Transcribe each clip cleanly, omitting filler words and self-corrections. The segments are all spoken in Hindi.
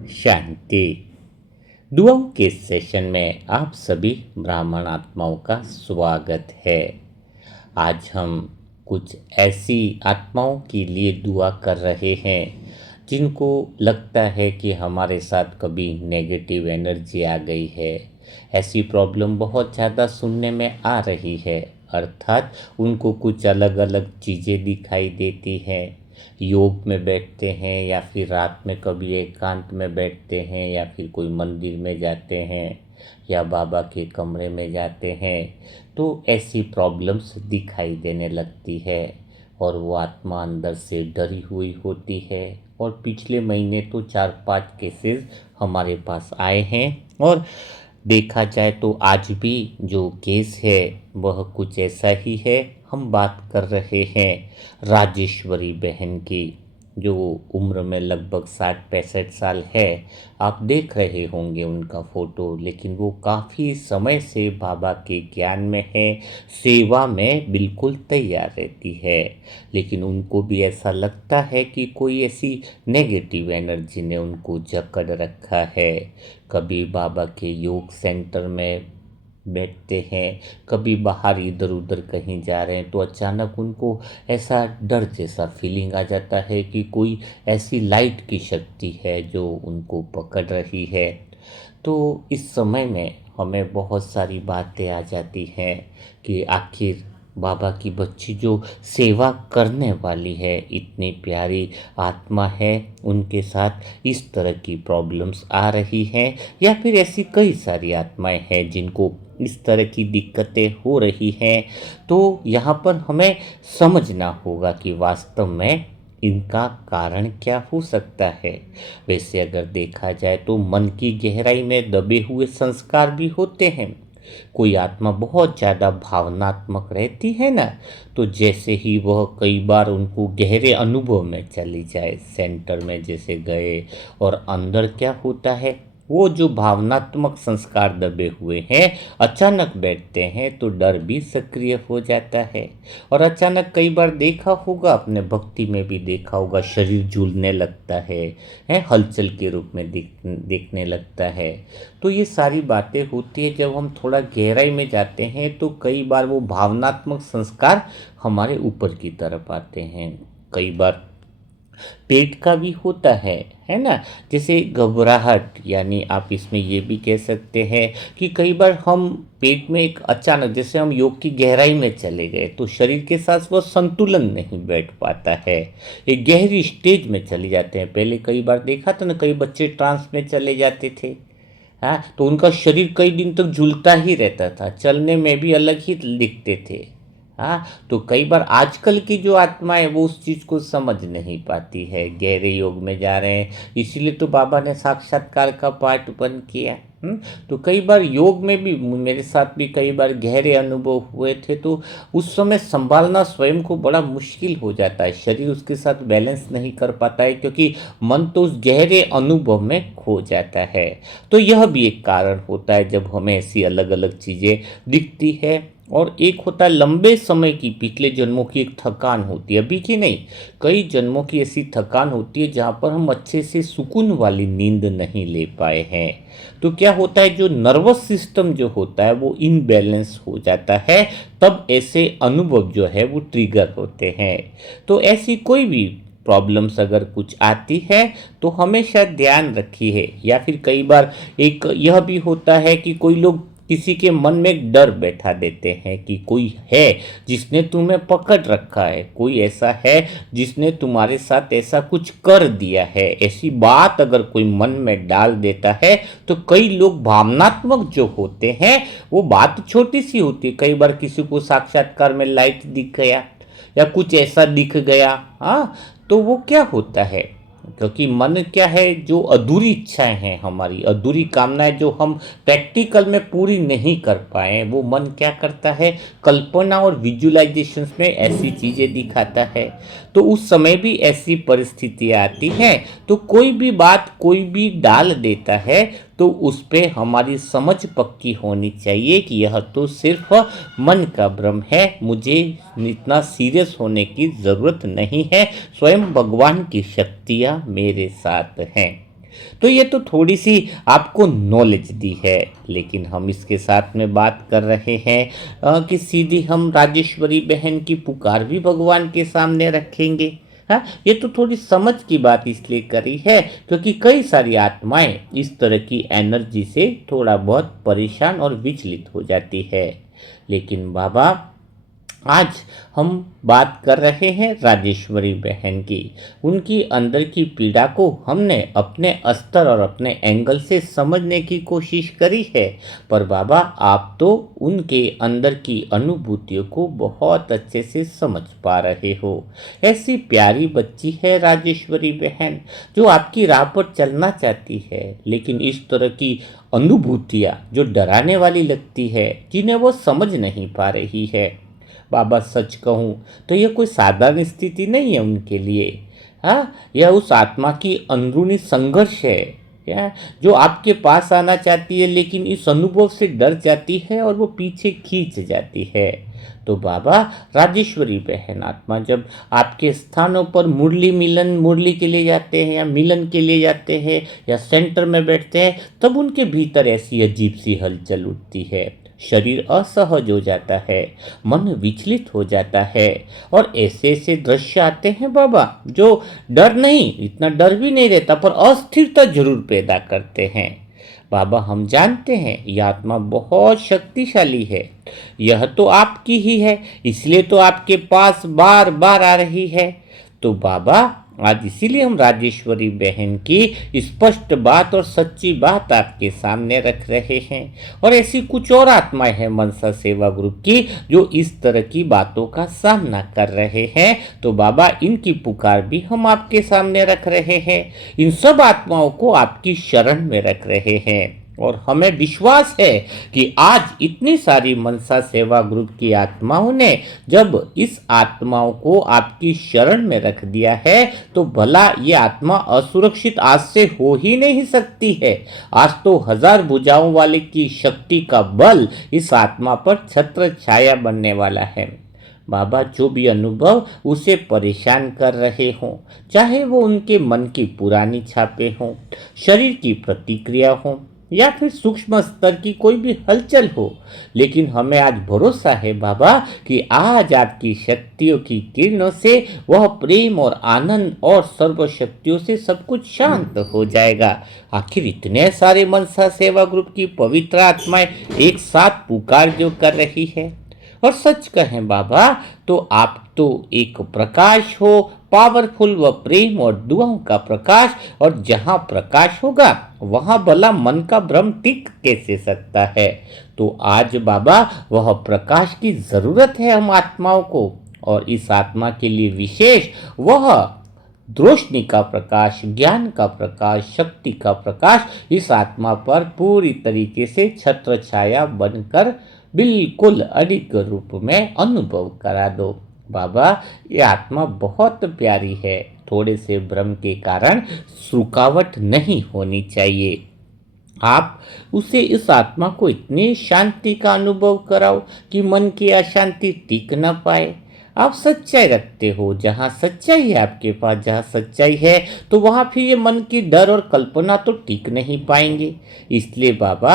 शांति। दुआओं के सेशन में आप सभी ब्राह्मण आत्माओं का स्वागत है। आज हम कुछ ऐसी आत्माओं के लिए दुआ कर रहे हैं जिनको लगता है कि हमारे साथ कभी नेगेटिव एनर्जी आ गई है। ऐसी प्रॉब्लम बहुत ज़्यादा सुनने में आ रही है, अर्थात उनको कुछ अलग अलग चीज़ें दिखाई देती हैं। योग में बैठते हैं या फिर रात में कभी एकांत में बैठते हैं या फिर कोई मंदिर में जाते हैं या बाबा के कमरे में जाते हैं तो ऐसी प्रॉब्लम्स दिखाई देने लगती है और वो आत्मा अंदर से डरी हुई होती है। और पिछले महीने तो 4-5 केसेस हमारे पास आए हैं और देखा जाए तो आज भी जो केस है वह कुछ ऐसा ही है। हम बात कर रहे हैं राजेश्वरी बहन की, जो उम्र में लगभग 60-65 साल है। आप देख रहे होंगे उनका फ़ोटो, लेकिन वो काफ़ी समय से बाबा के ज्ञान में है, सेवा में बिल्कुल तैयार रहती है। लेकिन उनको भी ऐसा लगता है कि कोई ऐसी नेगेटिव एनर्जी ने उनको जकड़ रखा है। कभी बाबा के योग सेंटर में बैठते हैं, कभी बाहर इधर उधर कहीं जा रहे हैं तो अचानक उनको ऐसा डर जैसा फीलिंग आ जाता है कि कोई ऐसी लाइट की शक्ति है जो उनको पकड़ रही है। तो इस समय में हमें बहुत सारी बातें आ जाती हैं कि आखिर बाबा की बच्ची जो सेवा करने वाली है, इतनी प्यारी आत्मा है, उनके साथ इस तरह की प्रॉब्लम्स आ रही हैं या फिर ऐसी कई सारी आत्माएं हैं जिनको इस तरह की दिक्कतें हो रही हैं। तो यहाँ पर हमें समझना होगा कि वास्तव में इनका कारण क्या हो सकता है। वैसे अगर देखा जाए तो मन की गहराई में दबे हुए संस्कार भी होते हैं। कोई आत्मा बहुत ज़्यादा भावनात्मक रहती है ना, तो जैसे ही वह कई बार उनको गहरे अनुभव में चली जाए, सेंटर में जैसे गए और अंदर क्या होता है, वो जो भावनात्मक संस्कार दबे हुए हैं अचानक बैठते हैं तो डर भी सक्रिय हो जाता है। और अचानक कई बार देखा होगा, अपने भक्ति में भी देखा होगा, शरीर झूलने लगता है हलचल के रूप में देखने लगता है। तो ये सारी बातें होती है। जब हम थोड़ा गहराई में जाते हैं तो कई बार वो भावनात्मक संस्कार हमारे ऊपर की तरफ आते हैं। कई बार पेट का भी होता है ना, जैसे घबराहट, यानी आप इसमें ये भी कह सकते हैं कि कई बार हम पेट में एक अचानक, जैसे हम योग की गहराई में चले गए तो शरीर के साथ वो संतुलन नहीं बैठ पाता है, एक गहरी स्टेज में चले जाते हैं। पहले कई बार देखा था ना, कई बच्चे ट्रांस में चले जाते थे। हाँ, तो उनका शरीर कई दिन तक झूलता ही रहता था, चलने में भी अलग ही दिखते थे। हाँ, तो कई बार आजकल की जो आत्मा है वो उस चीज़ को समझ नहीं पाती है, गहरे योग में जा रहे हैं, इसीलिए तो बाबा ने साक्षात्कार का पाठ बंद किया। तो कई बार योग में भी मेरे साथ भी कई बार गहरे अनुभव हुए थे, तो उस समय संभालना स्वयं को बड़ा मुश्किल हो जाता है, शरीर उसके साथ बैलेंस नहीं कर पाता है क्योंकि मन तो उस गहरे अनुभव में खो जाता है। तो यह भी एक कारण होता है जब हमें ऐसी अलग अलग चीज़ें दिखती है। और एक होता है लंबे समय की, पिछले जन्मों की एक थकान होती है, अभी की नहीं, कई जन्मों की ऐसी थकान होती है जहाँ पर हम अच्छे से सुकून वाली नींद नहीं ले पाए हैं। तो क्या होता है, जो नर्वस सिस्टम जो होता है वो इनबैलेंस हो जाता है, तब ऐसे अनुभव जो है वो ट्रिगर होते हैं। तो ऐसी कोई भी प्रॉब्लम्स अगर कुछ आती है तो हमेशा ध्यान रखिए। या फिर कई बार एक यह भी होता है कि कोई लोग किसी के मन में एक डर बैठा देते हैं कि कोई है जिसने तुम्हें पकड़ रखा है, कोई ऐसा है जिसने तुम्हारे साथ ऐसा कुछ कर दिया है। ऐसी बात अगर कोई मन में डाल देता है तो कई लोग भावनात्मक जो होते हैं, वो बात छोटी सी होती है, कई बार किसी को साक्षात्कार में लाइट दिख गया या कुछ ऐसा दिख गया, हाँ, तो वो क्या होता है, क्योंकि मन क्या है, जो अधूरी इच्छाएं हैं, हमारी अधूरी कामनाएं जो हम प्रैक्टिकल में पूरी नहीं कर पाए, वो मन क्या करता है, कल्पना और विजुअलाइजेशंस में ऐसी चीज़ें दिखाता है। तो उस समय भी ऐसी परिस्थितियाँ आती हैं, तो कोई भी बात कोई भी डाल देता है तो उस पे हमारी समझ पक्की होनी चाहिए कि यह तो सिर्फ मन का भ्रम है, मुझे इतना सीरियस होने की ज़रूरत नहीं है, स्वयं भगवान की शक्तियाँ मेरे साथ हैं। तो ये तो थोड़ी सी आपको नॉलेज दी है, लेकिन हम इसके साथ में बात कर रहे हैं कि सीधी हम राजेश्वरी बहन की पुकार भी भगवान के सामने रखेंगे। हाँ, ये तो थोड़ी समझ की बात इसलिए करी है क्योंकि कई सारी आत्माएं इस तरह की एनर्जी से थोड़ा बहुत परेशान और विचलित हो जाती है। लेकिन बाबा, आज हम बात कर रहे हैं राजेश्वरी बहन की। उनकी अंदर की पीड़ा को हमने अपने स्तर और अपने एंगल से समझने की कोशिश करी है, पर बाबा आप तो उनके अंदर की अनुभूतियों को बहुत अच्छे से समझ पा रहे हो। ऐसी प्यारी बच्ची है राजेश्वरी बहन जो आपकी राह पर चलना चाहती है, लेकिन इस तरह की अनुभूतियाँ जो डराने वाली लगती है, जिन्हें वो समझ नहीं पा रही है। बाबा सच कहूँ तो यह कोई साधारण स्थिति नहीं है उनके लिए। हाँ, यह उस आत्मा की अंदरूनी संघर्ष है, क्या, जो आपके पास आना चाहती है लेकिन इस अनुभव से डर जाती है और वो पीछे खींच जाती है। तो बाबा, राजेश्वरी बहन आत्मा जब आपके स्थानों पर मुरली के लिए जाते हैं या मिलन के लिए जाते हैं या सेंटर में बैठते हैं, तब उनके भीतर ऐसी अजीब सी हलचल उठती है। शरीर असहज हो जाता है, मन विचलित हो जाता है और ऐसे ऐसे दृश्य आते हैं बाबा जो डर नहीं, इतना डर भी नहीं रहता, पर अस्थिरता जरूर पैदा करते हैं। बाबा हम जानते हैं यह आत्मा बहुत शक्तिशाली है, यह तो आपकी ही है, इसलिए तो आपके पास बार बार आ रही है। तो बाबा, आज इसीलिए हम राजेश्वरी बहन की स्पष्ट बात और सच्ची बात आपके सामने रख रहे हैं। और ऐसी कुछ और आत्माएं हैं मनसा सेवा ग्रुप की जो इस तरह की बातों का सामना कर रहे हैं। तो बाबा, इनकी पुकार भी हम आपके सामने रख रहे हैं, इन सब आत्माओं को आपकी शरण में रख रहे हैं। और हमें विश्वास है कि आज इतनी सारी मनसा सेवा ग्रुप की आत्माओं ने जब इस आत्माओं को आपकी शरण में रख दिया है, तो भला ये आत्मा असुरक्षित आज से हो ही नहीं सकती है। आज तो 1000 भुजाओं वाले की शक्ति का बल इस आत्मा पर छत्र छाया बनने वाला है। बाबा, जो भी अनुभव उसे परेशान कर रहे हों, चाहे वो उनके मन की पुरानी छापे हों, शरीर की प्रतिक्रिया हो या फिर सूक्ष्म स्तर की कोई भी हलचल हो, लेकिन हमें आज भरोसा है बाबा कि आज आपकी शक्तियों की किरणों से वह प्रेम और आनंद और सर्वशक्तियों से सब कुछ शांत हो जाएगा। आखिर इतने सारे मनसा सेवा ग्रुप की पवित्र आत्माएं एक साथ पुकार जो कर रही है, और सच कहें बाबा तो आप तो एक प्रकाश हो, पावरफुल व प्रेम और दुआओं का प्रकाश, और जहां प्रकाश होगा वहां भला मन का भ्रम टिक कैसे सकता है। तो आज बाबा वह प्रकाश की जरूरत है हम आत्माओं को, और इस आत्मा के लिए विशेष वह रोशनी का प्रकाश, ज्ञान का प्रकाश, शक्ति का प्रकाश इस आत्मा पर पूरी तरीके से छत्र छाया बनकर बिल्कुल अडिग रूप में अनुभव करा दो। बाबा, ये आत्मा बहुत प्यारी है, थोड़े से भ्रम के कारण रुकावट नहीं होनी चाहिए। आप उसे, इस आत्मा को इतनी शांति का अनुभव कराओ कि मन की अशांति टिक न पाए। आप सच्चाई रखते हो, जहाँ सच्चाई है आपके पास, जहाँ सच्चाई है तो वहाँ फिर ये मन की डर और कल्पना तो टिक नहीं पाएंगे। इसलिए बाबा,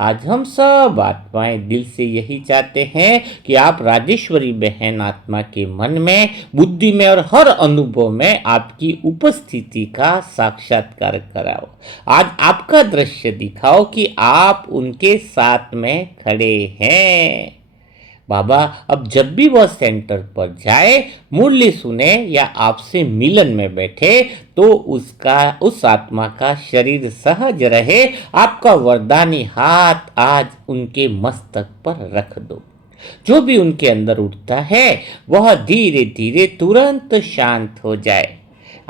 आज हम सब आत्माएं दिल से यही चाहते हैं कि आप राजेश्वरी बहन आत्मा के मन में, बुद्धि में और हर अनुभव में आपकी उपस्थिति का साक्षात्कार कराओ। आज आपका दृश्य दिखाओ कि आप उनके साथ में खड़े हैं। बाबा, अब जब भी वह सेंटर पर जाए, मुरली सुने या आपसे मिलन में बैठे, तो उस आत्मा का शरीर सहज रहे। आपका वरदानी हाथ आज उनके मस्तक पर रख दो। जो भी उनके अंदर उठता है वह धीरे धीरे तुरंत शांत हो जाए।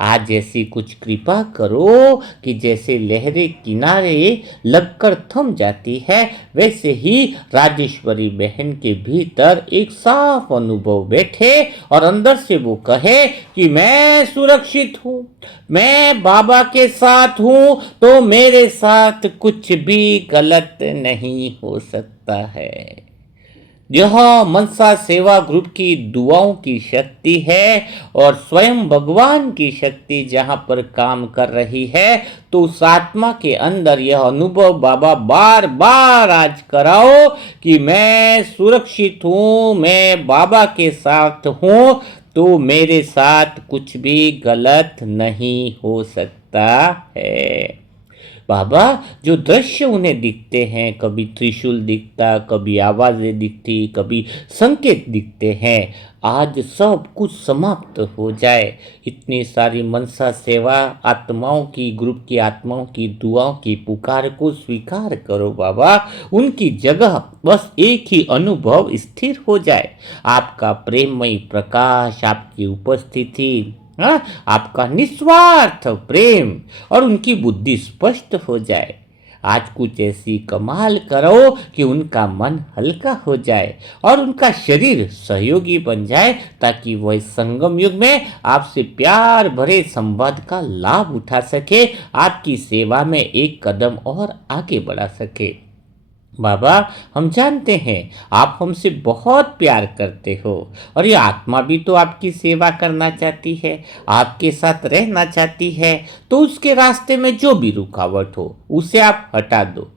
आज ऐसी कुछ कृपा करो कि जैसे लहरें किनारे लगकर थम जाती है, वैसे ही राजेश्वरी बहन के भीतर एक साफ अनुभव बैठे और अंदर से वो कहे कि मैं सुरक्षित हूँ, मैं बाबा के साथ हूँ, तो मेरे साथ कुछ भी गलत नहीं हो सकता है। यह मनसा सेवा ग्रुप की दुआओं की शक्ति है और स्वयं भगवान की शक्ति जहाँ पर काम कर रही है, तो उस आत्मा के अंदर यह अनुभव बाबा बार बार आज कराओ कि मैं सुरक्षित हूँ, मैं बाबा के साथ हूँ, तो मेरे साथ कुछ भी गलत नहीं हो सकता है। बाबा जो दृश्य उन्हें दिखते हैं, कभी त्रिशूल दिखता, कभी आवाजें दिखती, कभी संकेत दिखते हैं, आज सब कुछ समाप्त हो जाए। इतनी सारी मनसा सेवा आत्माओं की, ग्रुप की आत्माओं की दुआओं की पुकार को स्वीकार करो बाबा। उनकी जगह बस एक ही अनुभव स्थिर हो जाए, आपका प्रेममयी प्रकाश, आपकी उपस्थिति, हाँ, आपका निस्वार्थ प्रेम, और उनकी बुद्धि स्पष्ट हो जाए। आज कुछ ऐसी कमाल करो कि उनका मन हल्का हो जाए और उनका शरीर सहयोगी बन जाए, ताकि वह संगम युग में आपसे प्यार भरे संवाद का लाभ उठा सके, आपकी सेवा में एक कदम और आगे बढ़ा सके। बाबा हम जानते हैं आप हमसे बहुत प्यार करते हो, और ये आत्मा भी तो आपकी सेवा करना चाहती है, आपके साथ रहना चाहती है। तो उसके रास्ते में जो भी रुकावट हो उसे आप हटा दो,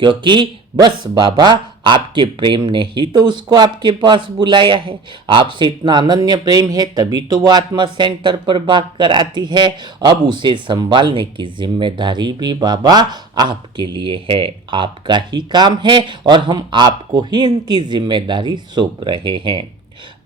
क्योंकि बस बाबा आपके प्रेम ने ही तो उसको आपके पास बुलाया है। आपसे इतना अनन्य प्रेम है तभी तो वो आत्मा सेंटर पर भाग कर आती है। अब उसे संभालने की जिम्मेदारी भी बाबा आपके लिए है, आपका ही काम है, और हम आपको ही इनकी जिम्मेदारी सौंप रहे हैं।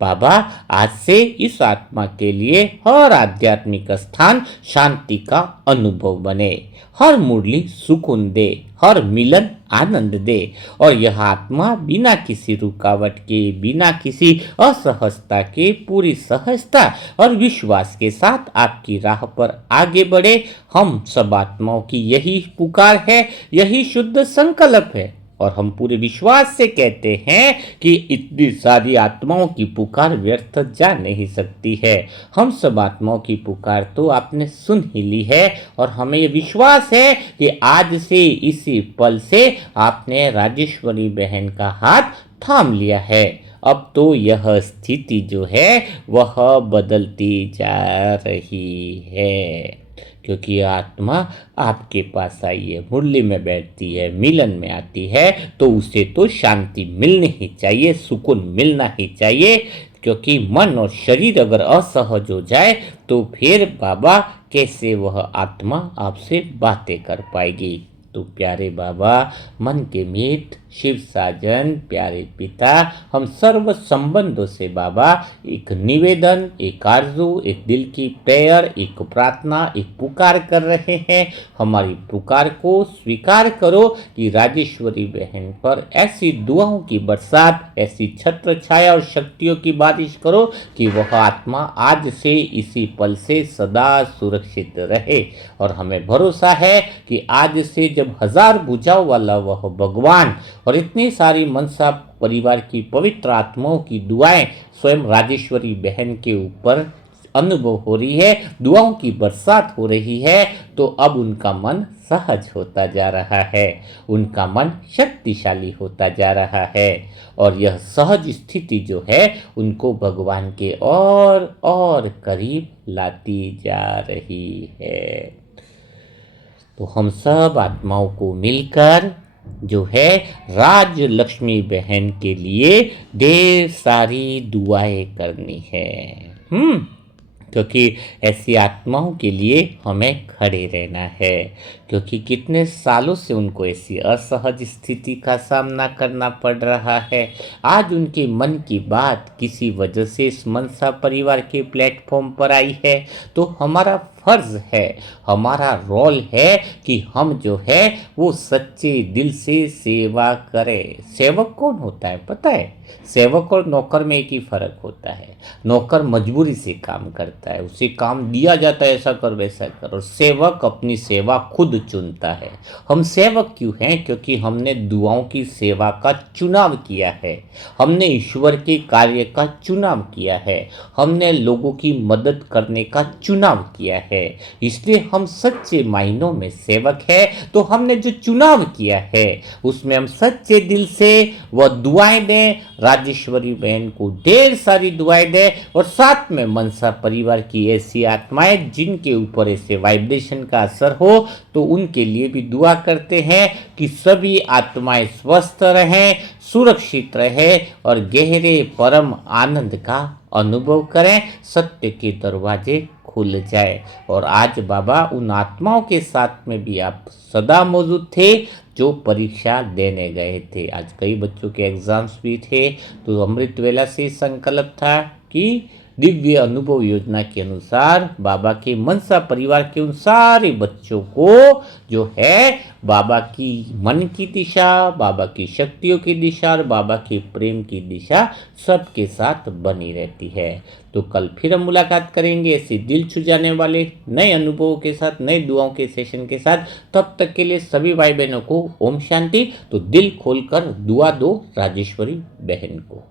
बाबा आज से इस आत्मा के लिए हर आध्यात्मिक स्थान शांति का अनुभव बने, हर मुरली सुकून दे, हर मिलन आनंद दे, और यह आत्मा बिना किसी रुकावट के, बिना किसी असहजता के, पूरी सहजता और विश्वास के साथ आपकी राह पर आगे बढ़े। हम सब आत्माओं की यही पुकार है, यही शुद्ध संकल्प है, और हम पूरे विश्वास से कहते हैं कि इतनी सारी आत्माओं की पुकार व्यर्थ जा नहीं सकती है। हम सब आत्माओं की पुकार तो आपने सुन ही ली है, और हमें ये विश्वास है कि आज से, इसी पल से आपने राजेश्वरी बहन का हाथ थाम लिया है। अब तो यह स्थिति जो है वह बदलती जा रही है, क्योंकि आत्मा आपके पास आई है, मुरली में बैठती है, मिलन में आती है, तो उसे तो शांति मिलनी ही चाहिए, सुकून मिलना ही चाहिए। क्योंकि मन और शरीर अगर असहज हो जाए तो फिर बाबा कैसे वह आत्मा आपसे बातें कर पाएगी। तो प्यारे बाबा, मन के मीत शिव साजन, प्यारे पिता, हम सर्व संबंधों से बाबा एक निवेदन, एक आरजू, एक दिल की प्रेयर, एक प्रार्थना, एक पुकार कर रहे हैं। हमारी पुकार को स्वीकार करो कि राजेश्वरी बहन पर ऐसी दुआओं की बरसात, ऐसी छत्र छाया और शक्तियों की बारिश करो कि वह आत्मा आज से, इसी पल से सदा सुरक्षित रहे। और हमें भरोसा है कि आज से जब 1000 भुजाओं वाला वह भगवान और इतनी सारी मनसा परिवार की पवित्र आत्माओं की दुआएं स्वयं राजेश्वरी बहन के ऊपर अनुभव हो रही है, दुआओं की बरसात हो रही है, तो अब उनका मन सहज होता जा रहा है, उनका मन शक्तिशाली होता जा रहा है, और यह सहज स्थिति जो है उनको भगवान के और करीब लाती जा रही है। तो हम सब आत्माओं को मिलकर जो है राज लक्ष्मी बहन के लिए ढेर सारी दुआएं करनी है। क्योंकि ऐसी आत्माओं के लिए हमें खड़े रहना है, क्योंकि कितने सालों से उनको ऐसी असहज स्थिति का सामना करना पड़ रहा है। आज उनके मन की बात किसी वजह से इस मनसा परिवार के प्लेटफॉर्म पर आई है, तो हमारा फर्ज है, हमारा रोल है कि हम जो है वो सच्चे दिल से सेवा करें। सेवक कौन होता है पता है? सेवक और नौकर में एक ही फर्क होता है। नौकर मजबूरी से काम करता है, उसे काम दिया जाता है ऐसा कर वैसा कर, और सेवक अपनी सेवा खुद चुनता है। हम सेवक क्यों हैं? क्योंकि हमने दुआओं की सेवा का चुनाव किया है, हमने ईश्वर के कार्य का चुनाव किया है, हमने लोगों की मदद करने का चुनाव किया है, इसलिए हम सच्चे मायनों में सेवक है। तो हमने जो चुनाव किया है उसमें हम सच्चे दिल से वह दुआएं दें, राजेश्वरी बहन को ढेर सारी दुआएं दें, और साथ में मनसा परिवार की ऐसी आत्माएं जिनके ऊपर ऐसे वाइब्रेशन का असर हो तो उनके लिए भी दुआ करते हैं कि सभी आत्माएं स्वस्थ रहें, सुरक्षित रहें और गहरे परम आनंद का अनुभव करें, सत्य के दरवाजे खुल जाए। और आज बाबा उन आत्माओं के साथ में भी आप सदा मौजूद थे जो परीक्षा देने गए थे। आज कई बच्चों के एग्जाम्स भी थे, तो अमृत वेला से संकल्प था कि दिव्य अनुभव योजना के अनुसार बाबा के मनसा परिवार के उन सारे बच्चों को जो है बाबा की मन की दिशा, बाबा की शक्तियों की दिशा और बाबा के प्रेम की दिशा सबके साथ बनी रहती है। तो कल फिर हम मुलाकात करेंगे ऐसे दिल छू जाने वाले नए अनुभवों के साथ, नए दुआओं के सेशन के साथ। तब तक के लिए सभी भाई बहनों को ओम शांति। तो दिल खोलकर दुआ दो राजेश्वरी बहन को।